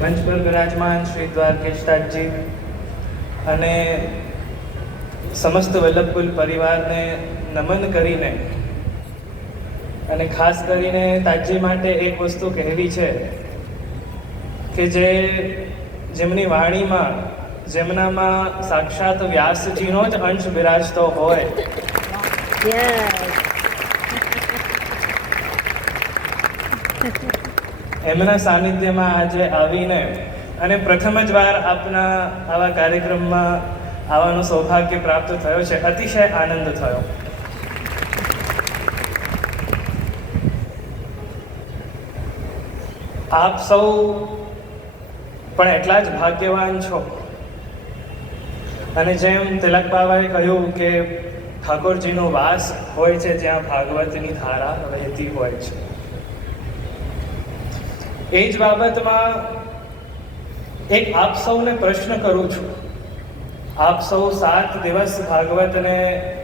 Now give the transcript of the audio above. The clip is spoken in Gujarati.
મંચ પર બિરાજમાન શ્રી દ્વારકેશદાસજી અને સમસ્ત વલ્લભકુલ પરિવારને નમન કરીને અને ખાસ કરીને તાજી માટે એક વસ્તુ કહેવી છે કે જેમની વાણીમાં જેમનામાં સાક્ષાત વ્યાસજીનો જ અંશ બિરાજતો હોય એમના સાનિધ્યમાં આજે આવીને અને પ્રથમ જ વાર આપના આવા કાર્યક્રમમાં આવવાનું સૌભાગ્ય પ્રાપ્ત થયો છે. અતિશય આનંદ થયો. આપ સૌ પણ એટલા જ ભાગ્યવાન છો અને જેમ તિલક બાબાએ કહ્યું કે ઠાકોરજીનો વાસ હોય છે જ્યાં ભાગવતની ધારા વહેતી હોય છે. એ જ બાબતમાં એક આપ સૌને પ્રશ્ન કરું છું. આપ સૌ 7 દિવસ ભાગવતને